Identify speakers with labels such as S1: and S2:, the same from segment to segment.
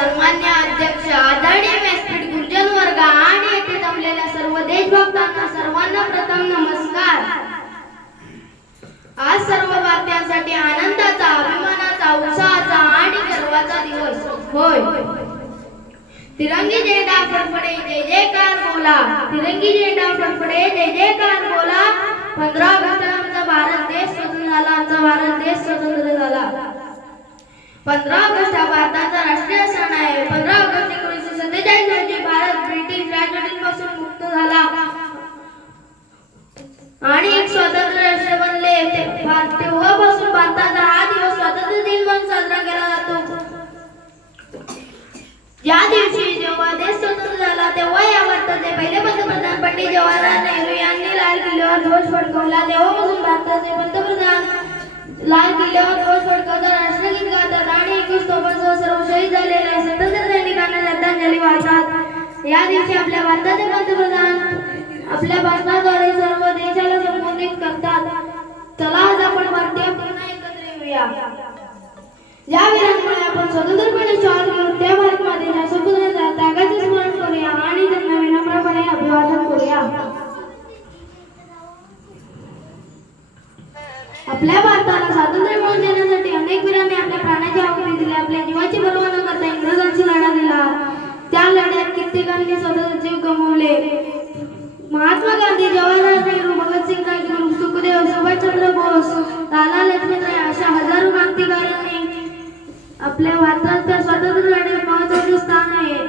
S1: सन्मान्य अध्यक्ष आदरणीय व्यासपीठ गुरुजन वर्ग आणि येथे जमलेल्या सर्व देशभक्तांना सर्वांना प्रथम नमस्कार. आज सर्व भारतीयांसाठी आनंदाचा अभिमानाचा उत्साहाचा आणि गर्वाचा दिवस. होय. तिरंगी झेंडा फडफडे जय जयकार बोला. तिरंगी झेंडा फडफडे जय जयकार बोला. पंधरा ऑगस्ट आमचा भारत देश स्वतंत्र झाला. आमचा भारत देश स्वतंत्र झाला. पंधरा ऑगस्ट हा भारताचा राष्ट्रीय सण आहे. पंधरा ऑगस्ट एकोणीसशे सत्तेचाळीस रोजी भारत ब्रिटिश राजवटीपासून मुक्त झाला. आणि एक स्वतंत्र राष्ट्र बनले. तेव्हापासून भारताचा हा दिवस स्वातंत्र्य दिन म्हणून साजरा केला जातो. या दिवशी जेव्हा देश स्वतंत्र झाला तेव्हा या भारताचे पहिले पंतप्रधान पंडित जवाहरलाल नेहरू यांनी लाल किल्ल्यावर ध्वज फडकवला. तेव्हापासून भारताचे पंतप्रधान लाल किल्ल्यावर ध्वज फडकवला. या दिवशी आपल्या भारताचे पंतप्रधान आपल्या भाषणाद्वारे सर्व देशाला संबोधित करतात. चला आज आपण भारतीय पुन्हा एकत्र येऊया. या वीरांमुळे आपण स्वतंत्रपणे श्वास घेऊन त्या भारत मातेच्या सुपुत्राच्या त्यागाचे स्मरण करूया आणि त्यांना विनम्रपणे अभिवादन करूया. आपल्या भारताला स्वातंत्र्य मिळवून देण्यासाठी अनेक वीरांनी आपल्या प्राणाची स्वतःचे जीव गमावले. महात्मा गांधी जवाहरलाल नेहरू भगतसिंग राजगुरू सुखदेव सुभाषचंद्र बोस लाला लजपत अशा हजारो क्रांतिकारकांनी आपल्या भारताच्या स्वातंत्र्य लढ्यात महत्त्वाचे स्थान आहे.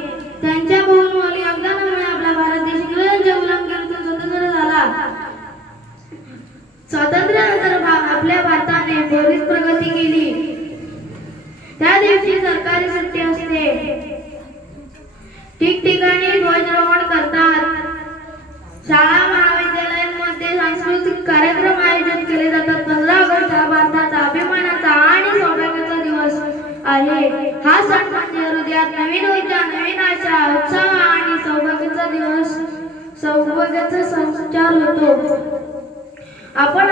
S1: त्यांच्या बहुमोल योगदानामुळे आपला भारत देश इंग्रजांच्या गुलामगिरीतून स्वतंत्र झाला. स्वातंत्र्यानंतर आपल्या भारताने बरीच प्रगती केली. त्या दिवशी सरकारी सुट्टी असते. ठिकठिकाणी ध्वजारोहण करतात. शाळा महाविद्यालयांमध्ये सांस्कृतिक कार्यक्रम आयोजित केले जातात. पंधरा ऑगस्ट हा भारताचा अभिमानाचा आणि सौभाग्याचा दिवस आहे. हा सण म्हणजे हृदयात नवीन ऊर्जा नवीन आशा उत्साह आणि सौभाग्याचा दिवस. सौभाग्याचा संचार होतो. आपण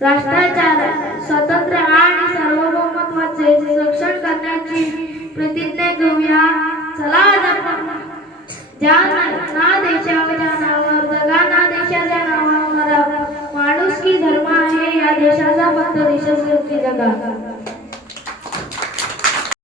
S1: राष्ट्राच्या स्वतंत्र आणि सार्वभौमत्वाचे रक्षण करण्याची प्रति ज्या ना देशाच्या नावावर जगा ना देशाच्या नावावर माणूस की धर्म आहे या देशाचा फक्त देशाची जगा.